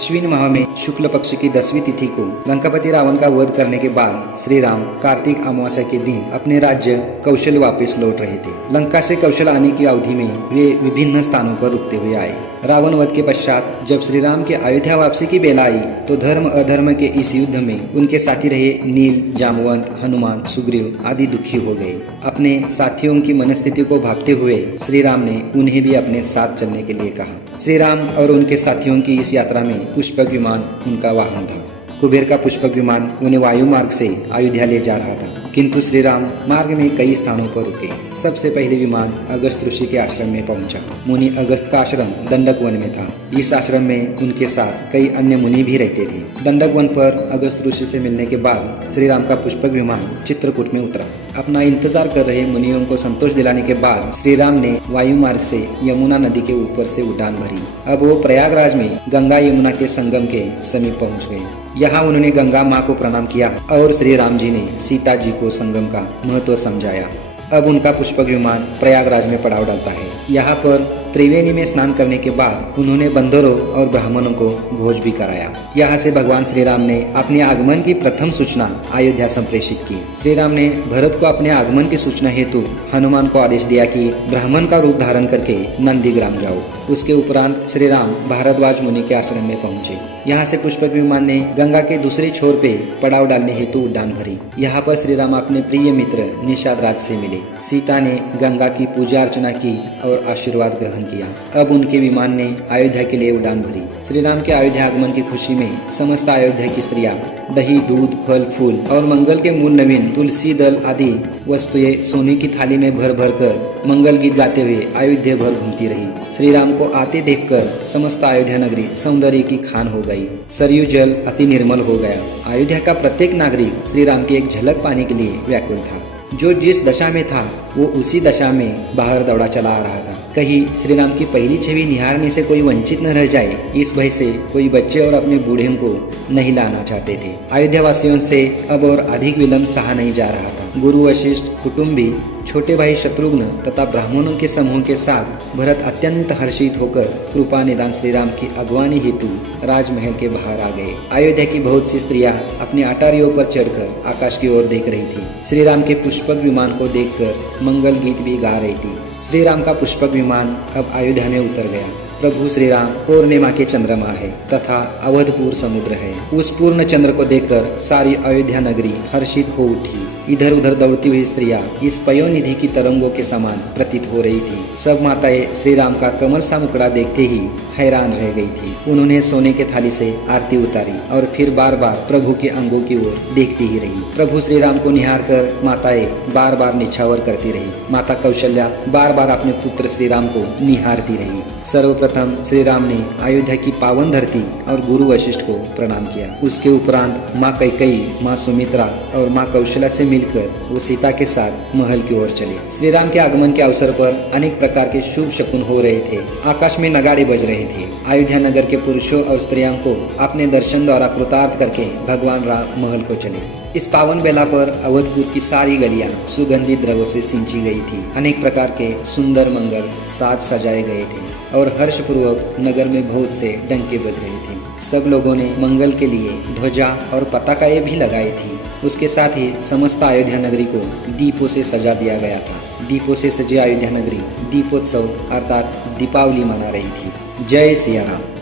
अश्विन माह में शुक्ल पक्ष की 10वीं तिथि को लंकापति रावण का वध करने के बाद श्री राम कार्तिक अमावस्या के दिन अपने राज्य कौशल वापस लौट रहे थे। लंका से कौशल आने की अवधि में वे विभिन्न स्थानों पर रुकते हुए आए। रावण वध के पश्चात जब श्री राम के अयोध्या वापसी की बेला आई तो धर्म अधर्म के इस युद्ध में उनके साथी रहे नील, जामवंत, हनुमान, सुग्रीव आदि दुखी हो गए। अपने साथियों की मनस्थिति को भांपते हुए श्री राम ने उन्हें भी अपने साथ चलने के लिए कहा। श्री राम और उनके साथियों की इस यात्रा में पुष्पक विमान उनका वाहन था। कुबेर का पुष्पक विमान उन्हें वायु मार्ग से अयोध्या ले जा रहा था, किंतु श्री राम मार्ग में कई स्थानों पर रुके। सबसे पहले विमान अगस्त ऋषि के आश्रम में पहुंचा। मुनि अगस्त का आश्रम दंडक वन में था। इस आश्रम में उनके साथ कई अन्य मुनि भी रहते थे। दंडक वन पर अगस्त ऋषि से मिलने के बाद श्री राम का पुष्पक विमान चित्रकूट में उतरा। अपना इंतजार कर रहे मुनियों को संतोष दिलाने के बाद श्री राम ने वायु मार्ग से यमुना नदी के ऊपर से उड़ान भरी। अब वो प्रयागराज में गंगा यमुना के संगम के समीप पहुंच गए। यहाँ उन्होंने गंगा माँ को प्रणाम किया और श्री राम जी ने सीता जी को संगम का महत्व समझाया। अब उनका पुष्पक विमान प्रयागराज में पड़ाव डालता है। यहाँ पर त्रिवेणी में स्नान करने के बाद उन्होंने बंदरों और ब्राह्मणों को भोज भी कराया। यहाँ से भगवान श्री राम ने अपने आगमन की प्रथम सूचना अयोध्या संप्रेषित की। श्री राम ने भरत को अपने आगमन की सूचना हेतु हनुमान को आदेश दिया कि ब्राह्मण का रूप धारण करके नंदीग्राम जाओ। उसके उपरांत श्री राम भारद्वाज मुनि के आश्रम में पहुंचे। यहाँ से पुष्पक विमान ने गंगा के दूसरे छोर पे पड़ाव डालने हेतु उड़ान भरी। यहाँ पर श्री राम अपने प्रिय मित्र निषाद राज से मिले। सीता ने गंगा की पूजा अर्चना की और आशीर्वाद ग्रहण किया। अब उनके विमान ने अयोध्या के लिए उड़ान भरी। श्री राम के अयोध्या आगमन की खुशी में समस्त अयोध्या की स्त्रियां दही, दूध, फल, फूल और मंगल के मूल नवीन तुलसी दल आदि वस्तुएं सोने की थाली में भर भर कर मंगल गीत गाते हुए अयोध्या भर घूमती रही। श्री राम को आते देखकर समस्त अयोध्या नगरी सौंदर्य की खान हो गई। सरयू जल अति निर्मल हो गया। अयोध्या का प्रत्येक नागरिक श्री राम की एक झलक पाने के लिए व्याकुल था। जो जिस दशा में था वो उसी दशा में बाहर दौड़ा चला आ रहा था। कहीं श्री राम की पहली छवि निहारने से कोई वंचित न रह जाए, इस भय से कोई बच्चे और अपने बूढ़े को नहीं लाना चाहते थे। अयोध्या वासियों से अब और अधिक विलंब सहा नहीं जा रहा था। गुरु वशिष्ठ, कुटुंबी, छोटे भाई शत्रुघ्न तथा ब्राह्मणों के समूह के साथ भरत अत्यंत हर्षित होकर कृपा निदान श्री राम की अगवानी हेतु राजमहल के बाहर आ गए। अयोध्या की बहुत सी स्त्रियां अपनी अटारियों पर चढ़कर आकाश की ओर देख रही थी। श्री राम के पुष्पक विमान को देखकर मंगल गीत भी गा रही थी। श्री राम का पुष्पक विमान अब अयोध्या में उतर गया। प्रभु श्री राम पूर्णिमा के चंद्रमा है तथा अवधपुर समुद्र है। उस पूर्ण चंद्र को देखकर सारी अयोध्या नगरी हर्षित हो उठी। इधर उधर दौड़ती हुई स्त्रियां इस पयोनिधि की तरंगों के समान प्रतीत हो रही थी। सब माताएं श्री राम का कमल सा मुखड़ा देखते ही हैरान रह गई थी। उन्होंने सोने के थाली से आरती उतारी और फिर बार बार प्रभु के अंगों की ओर देखती ही रही। प्रभु श्री राम को निहार कर माताएं बार बार निछावर करती रही। माता कौशल्या बार बार अपने पुत्र श्री राम को निहारती रही। सर्वप्रथम श्री राम ने अयोध्या की पावन धरती और गुरु वशिष्ठ को प्रणाम किया। उसके उपरांत माँ कैकेयी, माँ सुमित्रा और माँ कौशल्या से मिलकर वो सीता के साथ महल की ओर चले। श्री राम के आगमन के अवसर पर अनेक प्रकार के शुभ शकुन हो रहे थे। आकाश में नगाड़े बज रहे थे। अयोध्या नगर के पुरुषों और स्त्रियों को अपने दर्शन द्वारा कृतार्थ करके भगवान राम महल को चले। इस पावन बेला पर अवधपुर की सारी गलियां सुगंधित द्रव्यों से सिंची गई थी। अनेक प्रकार के सुंदर मंगल साज सजाए गए थे और हर्षपूर्वक नगर में बहुत से डंके बज रहे थे। सब लोगों ने मंगल के लिए ध्वजा और पताकाएं भी लगाई थी। उसके साथ ही समस्त अयोध्या नगरी को दीपों से सजा दिया गया था। दीपों से सजी अयोध्या नगरी दीपोत्सव अर्थात दीपावली मना रही थी। जय सिया राम।